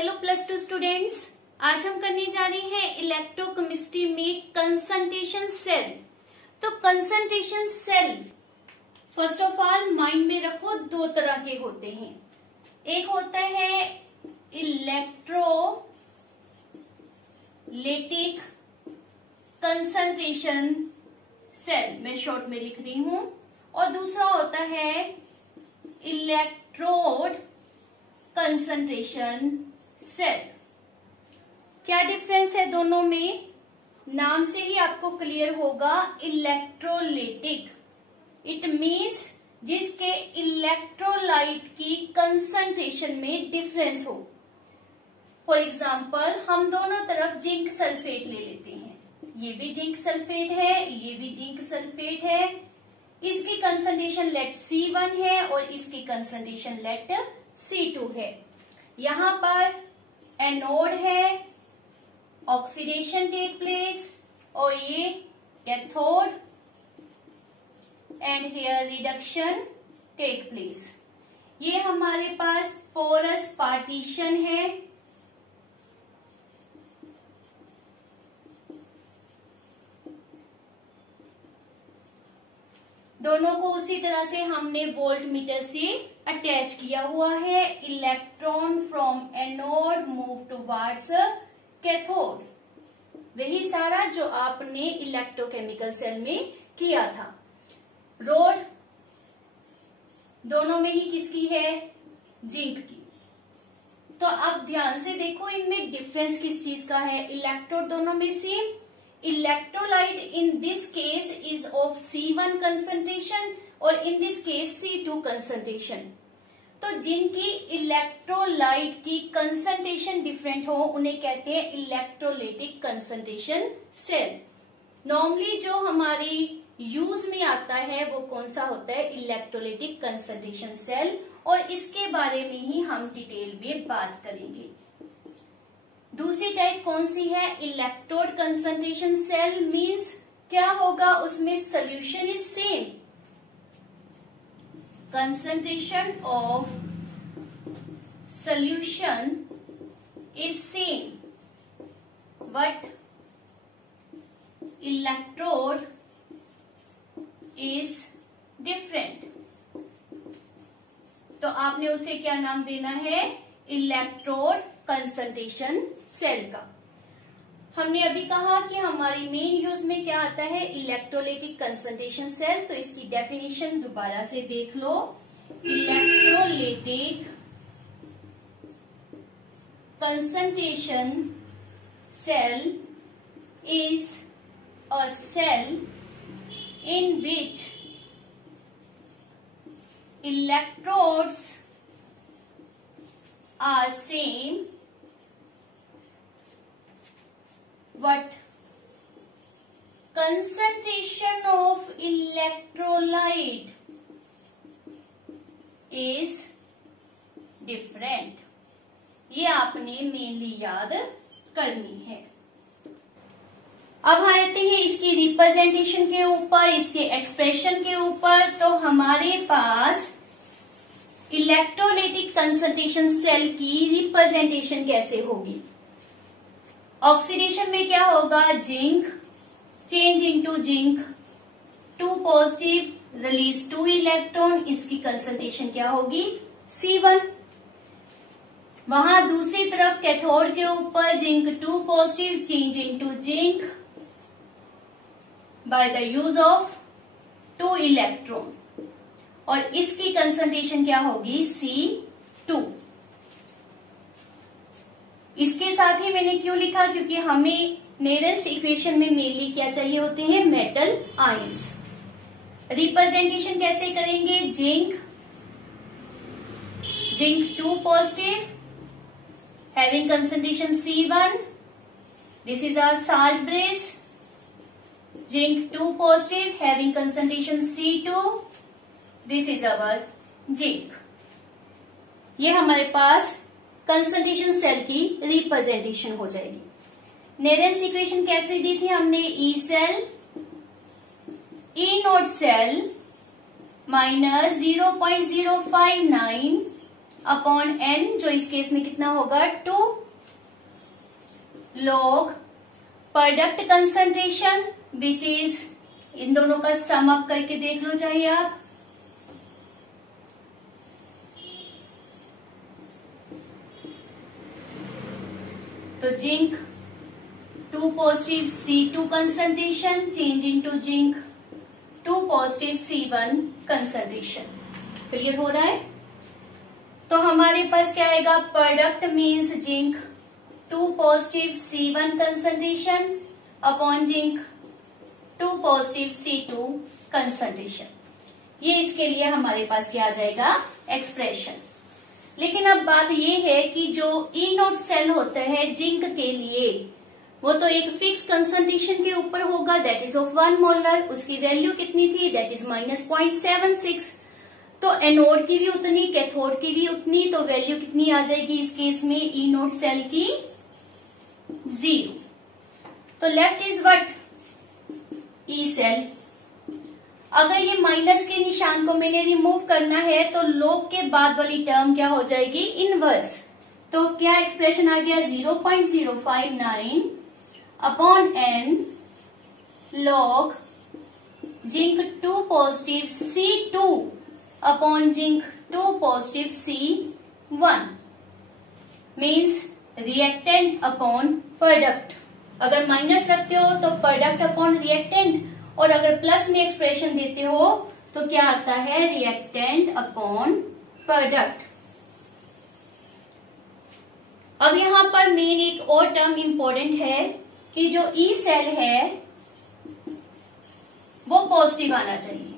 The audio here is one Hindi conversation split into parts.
हेलो प्लस टू स्टूडेंट्स, आज हम करने जा रहे हैं इलेक्ट्रोकेमिस्ट्री में कंसंट्रेशन सेल। तो concentration cell first of all mind में रखो, दो तरह के होते हैं। एक होता है इलेक्ट्रोलाइटिक कंसंट्रेशन सेल, मैं शॉर्ट में लिख रही हूं, और दूसरा होता है इलेक्ट्रोड कंसंट्रेशन सेल। क्या डिफरेंस है दोनों में? नाम से ही आपको क्लियर होगा। इलेक्ट्रोलाइटिक इट मीन्स जिसके इलेक्ट्रोलाइट की कंसंट्रेशन में डिफरेंस हो। फॉर एग्जाम्पल हम दोनों तरफ जिंक सल्फेट ले लेते हैं, ये भी जिंक सल्फेट है, ये भी जिंक सल्फेट है। इसकी कंसंट्रेशन लेट C1 है और इसकी कंसंट्रेशन लेट C2 है। यहां पर एनोड है, ऑक्सीडेशन टेक प्लेस, और ये cathode and here reduction take place. ये हमारे पास पोरस पार्टीशन है। दोनों को उसी तरह से हमने वोल्ट मीटर से अटैच किया हुआ है। Electron from anode move towards cathode, वही सारा जो आपने इलेक्ट्रोकेमिकल सेल में किया था। रोड दोनों में ही किसकी है? जिंक की। तो अब ध्यान से देखो, इनमें डिफरेंस किस चीज का है? इलेक्ट्रोड दोनों में same. Electrolyte in this case is of C1 concentration और in this case C2 concentration. तो जिनकी इलेक्ट्रोलाइट की कंसंट्रेशन डिफरेंट हो उन्हें कहते हैं इलेक्ट्रोलाइटिक कंसंट्रेशन सेल। नॉर्मली जो हमारी यूज में आता है वो कौन सा होता है? इलेक्ट्रोलाइटिक कंसंट्रेशन सेल, और इसके बारे में ही हम डिटेल में बात करेंगे। दूसरी टाइप कौन सी है? इलेक्ट्रोड कंसंट्रेशन सेल मींस क्या होगा उसमें? Solution is same, concentration of solution is same, but electrode is different। तो आपने उसे क्या नाम देना है? इलेक्ट्रोड कंसंट्रेशन सेल का। हमने अभी कहा कि हमारी मेन यूज में क्या आता है? Electrolytic concentration cell. तो इसकी डेफिनेशन दोबारा से देख लो। Electrolytic concentration cell is a cell in which electrodes are same but concentration of electrolyte is different। ये आपने मेनली याद करनी है। अब आते हैं इसकी रिप्रेजेंटेशन के ऊपर, इसके एक्सप्रेशन के ऊपर। तो हमारे पास इलेक्ट्रोलाइटिक कंसंट्रेशन सेल की रिप्रेजेंटेशन कैसे होगी? ऑक्सीडेशन में क्या होगा? Zinc change into zinc, 2 positive release 2 electron, इसकी कंसंट्रेशन क्या होगी? C1। वहां दूसरी तरफ कैथोड के ऊपर zinc 2 positive change into zinc by the use of 2 electron, और इसकी कंसंट्रेशन क्या होगी? C2। इसके साथ ही मैंने क्यों लिखा? क्योंकि हमें नियरेस्ट इक्वेशन में मेनली क्या चाहिए होते हैं? Metal ions. रिप्रेजेंटेशन कैसे करेंगे? Zinc 2 positive having concentration C1, this is our salt base. Zinc 2 positive having concentration C2, this is our zinc. ये हमारे पास कंसंट्रेशन सेल की रिप्रेजेंटेशन हो जाएगी। नेरेंस इक्वेशन कैसे दी थी हमने? E cell E naught cell minus 0.059 upon n, जो इस केस में कितना होगा 2 log product concentration which is, इन दोनों का सम अप करके देख लो चाहिए आप, तो zinc 2 positive C2 concentration change into zinc 2 positive C1 concentration. Clear हो रहा है? तो हमारे पास क्या आएगा, product means zinc 2 positive C1 concentration upon zinc 2 positive C2 concentration. ये इसके लिए हमारे पास क्या आ जाएगा, एक्सप्रेशन। लेकिन अब बात ये है कि जो E0 सेल होता है जिंक के लिए, वो तो एक फिक्स कंसंट्रेशन के ऊपर होगा, दैट इज ऑफ 1 मोलर। उसकी वैल्यू कितनी थी, दैट इज -0.76। तो एनोड की भी उतनी, कैथोड की भी उतनी, तो वैल्यू कितनी आ जाएगी इस केस में E0 सेल की, 0। तो left is what, E cell. अगर ये माइनस के निशान को मैंने रिमूव करना है तो log के बाद वाली टर्म क्या हो जाएगी, इनवर्स। तो क्या एक्सप्रेशन आ गया, 0.059 upon n log zinc 2 positive C2 upon zinc 2 positive C1 means reactant upon product. अगर माइनस रखते हो तो प्रोडक्ट अपॉन रिएक्टेंट, और अगर प्लस में एक्सप्रेशन देते हो तो क्या आता है, रिएक्टेंट अपॉन प्रोडक्ट। अब यहां पर मेन एक और टर्म इंपॉर्टेंट है कि जो E सेल है वो पॉजिटिव आना चाहिए।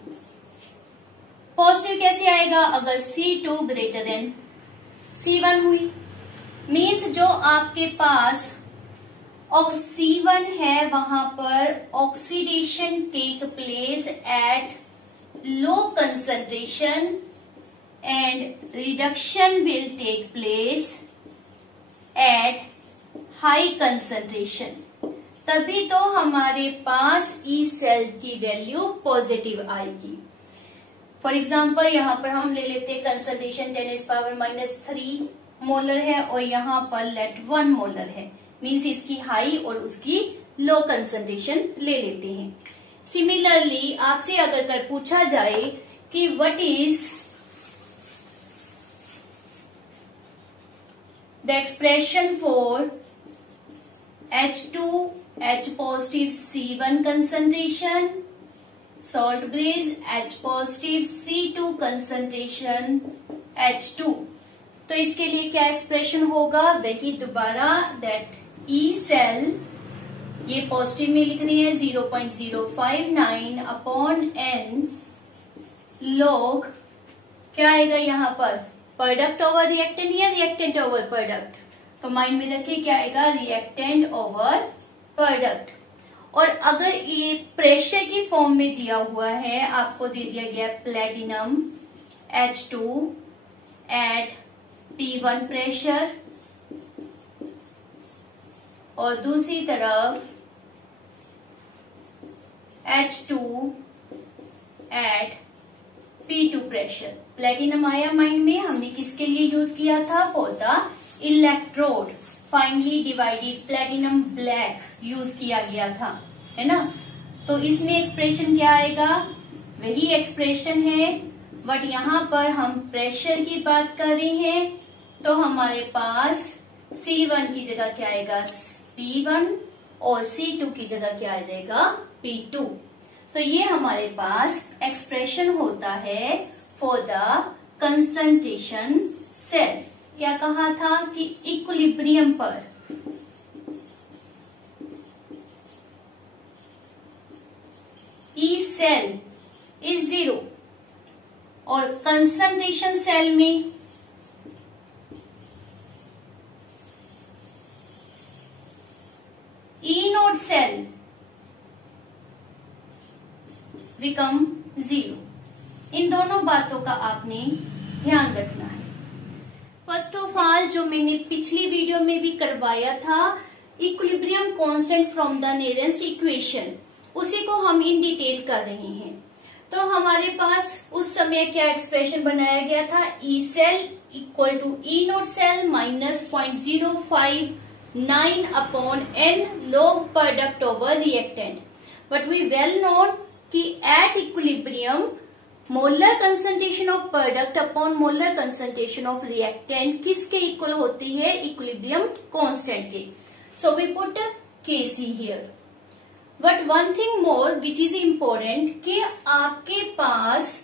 पॉजिटिव कैसे आएगा, अगर C2 ग्रेटर देन C1 हुई, मीन्स जो आपके पास C1 है वहां पर oxidation take place at low concentration and reduction will take place at high concentration, तभी तो हमारे पास E सेल की वैल्यू पॉजिटिव आएगी। फॉर एग्जाम्पल यहां पर हम ले लेते हैं कंसंट्रेशन 10⁻³ मोलर है और यहाँ पर लेट 1 मोलर है, मीन्स इसकी हाई और उसकी लो कंसंट्रेशन ले लेते हैं। सिमिलरली आपसे अगर कर पूछा जाए कि what is the expression for H2H positive C1 concentration, salt bridge H positive C2 concentration H2, तो इसके लिए क्या एक्सप्रेशन होगा, वही दोबारा दैट E सेल, ये पॉजिटिव में लिखनी है 0.059 अपॉन n log, क्या आएगा यहाँ पर, प्रोडक्ट ओवर रिएक्टेंट या रिएक्टेंट ओवर प्रोडक्ट, तो माइंड में रखिए क्या आएगा, रिएक्टेंट ओवर प्रोडक्ट। और अगर ये प्रेशर की फॉर्म में दिया हुआ है, आपको दे दिया गया platinum H2 eight P1 pressure और दूसरी तरफ H2 एट P2 प्रेशर। प्लेटिनम आया माइंड में, हमने किसके लिए यूज किया था, for the electrode, finally divided platinum black use किया गया था, है ना। तो इसमें एक्सप्रेशन क्या आएगा, वही एक्सप्रेशन है, बट यहाँ पर हम प्रेशर की बात कर रहे हैं, तो हमारे पास C1 की जगह क्या आएगा, P1 और C2 की जगह क्या आ जाएगा, P2। तो ये हमारे पास एक्सप्रेशन होता है फॉर द कंसंट्रेशन सेल। क्या कहा था कि इक्विलिब्रियम पर E सेल इज 0 और कंसंट्रेशन सेल में E0 सेल बिकम 0। इन दोनों बातों का आपने ध्यान रखना है। फर्स्ट ऑफ ऑल जो मैंने पिछली वीडियो में भी करवाया था, equilibrium constant from the Nernst equation, उसी को हम इन डिटेल कर रहे हैं। तो हमारे पास उस समय क्या एक्सप्रेशन बनाया गया था, E cell equal to E naught cell minus 0.059 upon N log product over reactant. But we well know कि at equilibrium molar concentration of product upon molar concentration of reactant किसके इक्वल होती है? Equilibrium constant K. So we put Kc here. But one thing more which is important कि आपके पास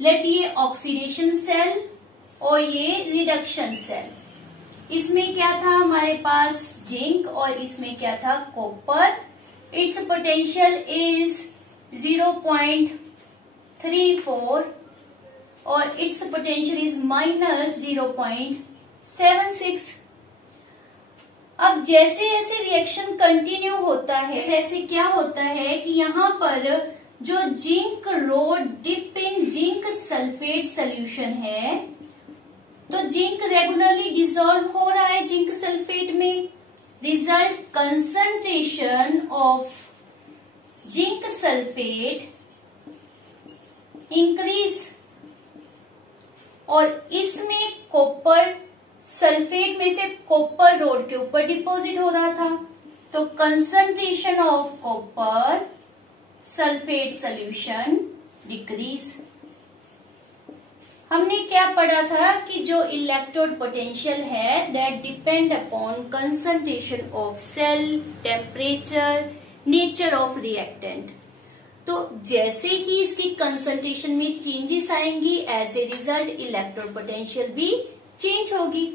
लेट ये ऑक्सीडेशन सेल और ये रिडक्शन सेल, इसमें क्या था हमारे पास? जिंक, और इसमें क्या था? कॉपर. इट्स पोटेंशियल इज 0.34 और इट्स पोटेंशियल इज माइनस 0.76. अब जैसे जैसे रिएक्शन कंटिन्यू होता है वैसे क्या होता है कि यहाँ पर जो zinc rod dip in zinc sulphate solution है, तो जिंक रेगुलरली डिसॉल्व हो रहा है जिंक सल्फेट में. Result concentration of zinc sulphate increase, और इसमें कॉपर सल्फेट में से कॉपर रोड के ऊपर डिपॉजिट हो रहा था, तो concentration of copper sulphate solution decrease. हमने क्या पढ़ा था कि जो इलेक्ट्रोड पोटेंशियल है that depend upon concentration of cell, temperature, nature of reactant. तो जैसे ही इसकी कंसंट्रेशन में चेंजेस आएंगी as a result electrode potential भी चेंज होगी.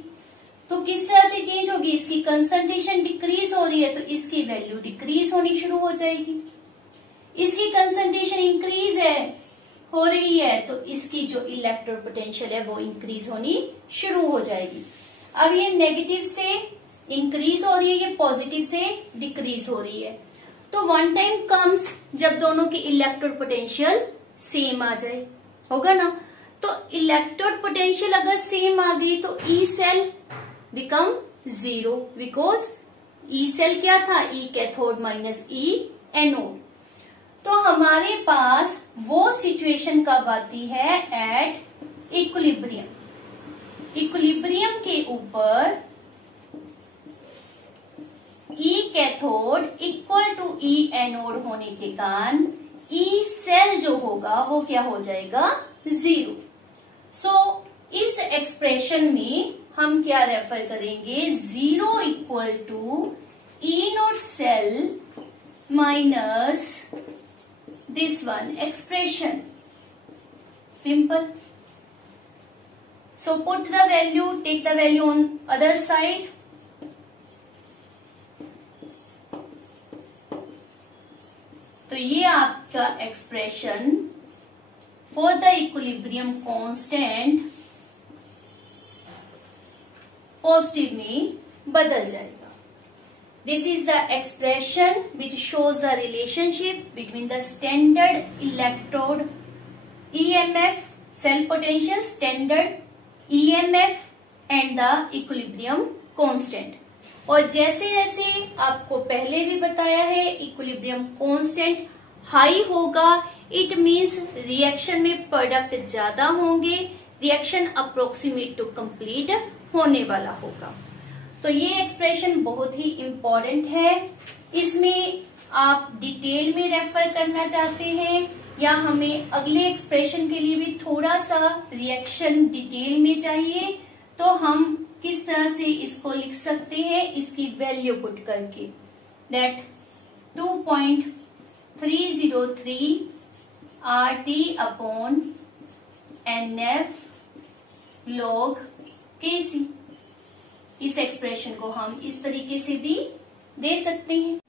तो किस तरह से चेंज होगी? इसकी कंसंट्रेशन डिक्रीज हो रही है तो इसकी वैल्यू डिक्रीज होनी शुरू हो जाएगी. इसकी कंसंट्रेशन इंक्रीज हो रही है तो इसकी जो इलेक्ट्रोड पोटेंशियल है वो इंक्रीज होनी शुरू हो जाएगी. अब ये नेगेटिव से इंक्रीज हो रही है, ये पॉजिटिव से डिक्रीज हो रही है. तो वन टाइम कम्स जब दोनों की इलेक्ट्रोड पोटेंशियल सेम आ जाए, होगा ना. तो इलेक्ट्रोड पोटेंशियल अगर सेम आ गई तो E cell become 0 because E cell क्या था? E cathode minus E anode. तो हमारे पास वो सिचुएशन कब आती है? At equilibrium. इक्विलिब्रियम के ऊपर E cathode equal to E anode होने के कारण ई सेल जो होगा वो क्या हो जाएगा? 0. सो इस एक्सप्रेशन में हम क्या रेफर करेंगे? 0 equal to E not cell minus this one expression. Simple. So put the value, take the value on other side. तो ये आपका expression for the equilibrium constant positive में बदल जाएगा. This is the expression which shows the relationship between the standard electrode EMF, cell potential, standard EMF and the equilibrium constant. और जैसे जैसे आपको पहले भी बताया है इक्विलिब्रियम कांस्टेंट हाई होगा, इट मीन्स रिएक्शन में प्रोडक्ट ज्यादा होंगे, रिएक्शन अप्रोक्सीमेट टू कंप्लीट होने वाला होगा. तो ये एक्सप्रेशन बहुत ही इम्पोर्टेंट है. इसमें आप डिटेल में रेफर करना चाहते हैं या हमें अगले एक्सप्रेशन के लिए भी थोड़ा सा रिएक्शन डिटेल में चाहिए, तो हम किस तरह से इसको लिख सकते हैं? इसकी वैल्यू पुट करके दैट 2.303 RT अपॉन NF log Kc. इस एक्सप्रेशन को हम इस तरीके से भी दे सकते हैं.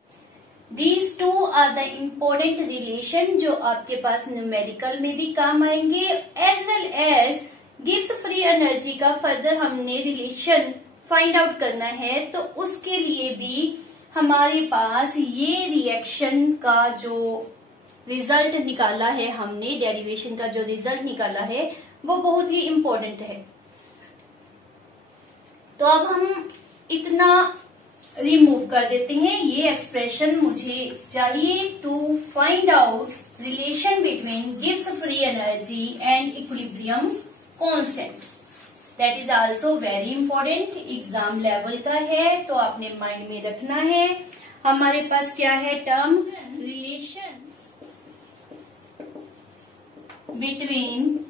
These two are the important relation जो आपके पास न्यूमेरिकल में भी काम आएंगे, एज वेल एज गिव्स फ्री एनर्जी का फर्दर हमने रिलेशन फाइंड आउट करना है, तो उसके लिए भी हमारे पास ये रिएक्शन का जो रिजल्ट निकाला है हमने, डेरिवेशन का जो रिजल्ट निकाला है वो बहुत ही इम्पोर्टेंट है. तो अब हम इतना रिमूव कर देते हैं. ये एक्सप्रेशन मुझे चाहिए to find out relation between Gibbs free energy and equilibrium constant. That is also very important, exam level का है तो आपने माइंड में रखना है। हमारे पास क्या है term, relation between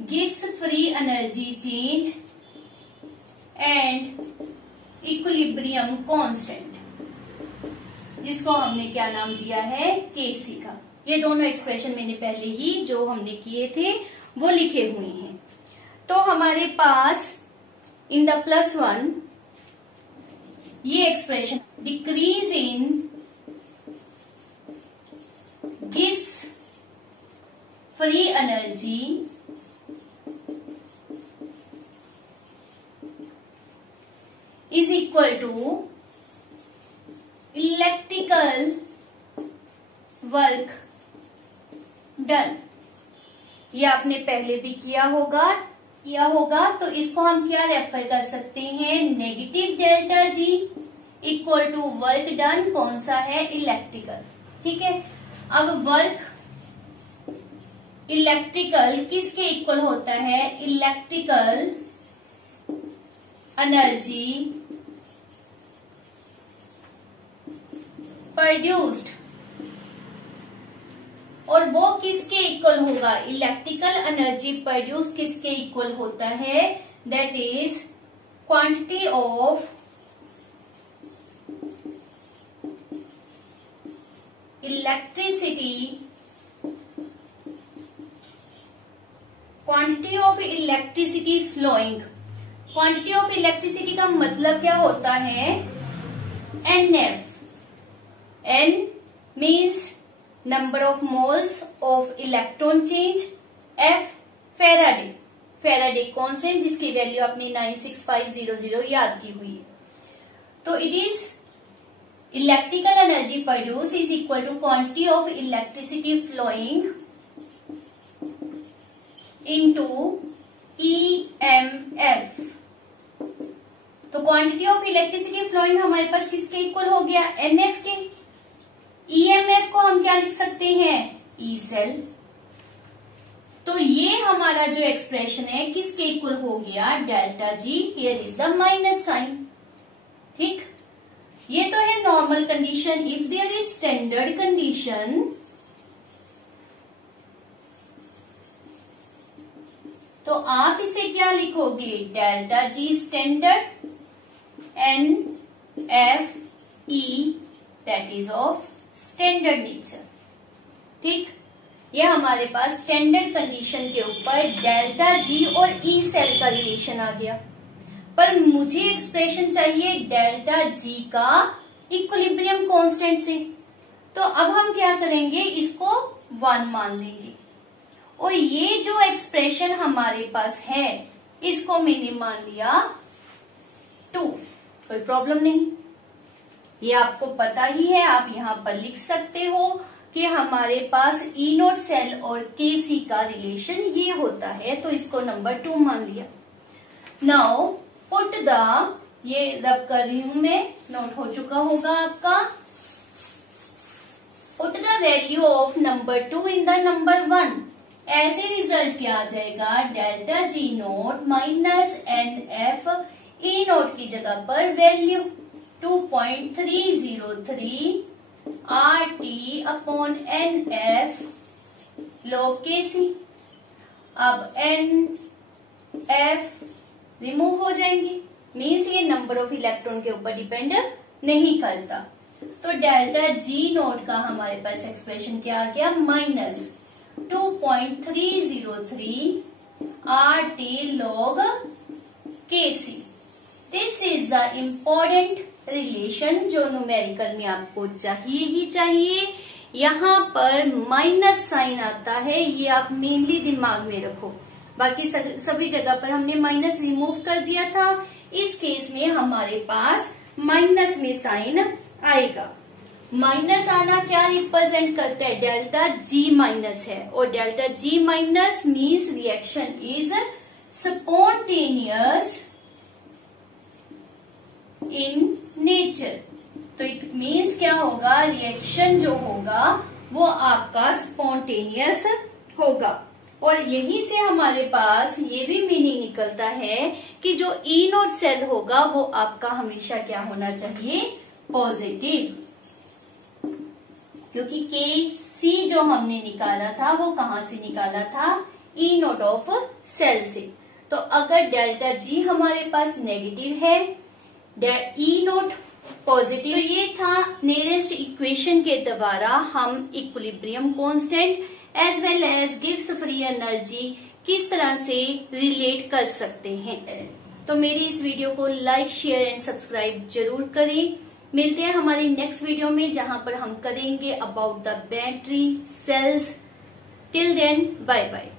Gibbs free energy change and equilibrium constant, जिसको हमने क्या नाम दिया है, केसी का। ये दोनों एक्सप्रेशन मैंने पहले ही जो हमने किए थे वो लिखे हुए हैं। तो हमारे पास इन द +1 ये expression, decrease in Gibbs free energy is equal to electrical work done। ये आपने पहले भी किया होगा तो इसको हम क्या रेफर कर सकते हैं, negative delta G equal to work done, कौन सा है, इलेक्ट्रिकल। ठीक है, अब वर्क इलेक्ट्रिकल किसके इक्वल होता है, इलेक्ट्रिकल एनर्जी प्रोड्यूस्ड, और वो किसके इक्वल होगा, इलेक्ट्रिकल एनर्जी प्रोड्यूस किसके इक्वल होता है, that is quantity of electricity, quantity of electricity flowing. Quantity of electricity का मतलब क्या होता है, NF। N means number of moles of electron change, F Faraday constant जिसकी वैल्यू आपने 96500 याद की हुई है। तो it is electrical energy produce is equal to quantity of electricity flowing into EMF। तो क्वांटिटी ऑफ इलेक्ट्रिसिटी फ्लोइंग हमारे पास किसके इक्वल हो गया, NF के। EMF को हम क्या लिख सकते हैं, E सेल। तो ये हमारा जो एक्सप्रेशन है किसके इक्वल हो गया, delta G, here is the minus sign. ठीक, ये तो है normal condition. If there is standard condition, तो आप इसे क्या लिखोगे, delta G standard NFE that is of standard nature. ठीक, ये हमारे पास स्टैंडर्ड कंडीशन के ऊपर डेल्टा जी और ई सेल का रिलेशन आ गया। पर मुझे एक्सप्रेशन चाहिए डेल्टा जी का इक्विलिब्रियम कांस्टेंट से। तो अब हम क्या करेंगे, इसको 1 मान लेंगे, और ये जो एक्सप्रेशन हमारे पास है इसको मैंने मान लिया 2। कोई प्रॉब्लम नहीं, ये आपको पता ही है। आप यहाँ पर लिख सकते हो कि हमारे पास E0 सेल और KC का रिलेशन ये होता है, तो इसको नंबर 2 मान लिया। नाउ पुट द, ये रब कर रही हूं मैं, नोट हो चुका होगा आपका। Put the value of number 2 in the number 1। ऐसे रिजल्ट क्या आ जाएगा, delta G note minus NF E0 की जगह पर वैल्यू 2.303 RT अपॉन NF log KC। अब NF रिमूव हो जाएंगे, मीन्स ये नंबर ऑफ इलेक्ट्रॉन के ऊपर डिपेंड नहीं करता। तो डेल्टा जी नोट का हमारे पास एक्सप्रेशन क्या आ गया, minus 2.303 RT log KC। This is the important relation जो न्यूमेरिकल में आपको चाहिए ही चाहिए। यहाँ पर माइनस साइन आता है, ये आप मेनली दिमाग में रखो। बाकी सभी जगह पर हमने माइनस रिमूव कर दिया था, इस केस में हमारे पास माइनस में साइन आएगा। माइनस आना क्या रिप्रेजेंट करता है, डेल्टा जी माइनस है, और delta G minus means reaction is spontaneous in nature. तो इट मीन्स क्या होगा, रिएक्शन जो होगा वो आपका स्पॉन्टेनियस होगा। और यहीं से हमारे पास ये भी मीनिंग निकलता है कि जो ई नोट सेल होगा वो आपका हमेशा क्या होना चाहिए, पॉजिटिव, क्योंकि के सी जो हमने निकाला था वो कहाँ से निकाला था, ई नोट ऑफ सेल से। तो अगर डेल्टा जी हमारे पास नेगेटिव है, ई नोट पॉजिटिव, ये था नियरेस्ट इक्वेशन के द्वारा हम equilibrium constant as well as Gibbs free energy किस तरह से रिलेट कर सकते हैं। तो मेरी इस वीडियो को लाइक, शेयर एंड सब्सक्राइब जरूर करें। मिलते हैं हमारी नेक्स्ट वीडियो में जहां पर हम करेंगे about the battery cells. Till then bye bye.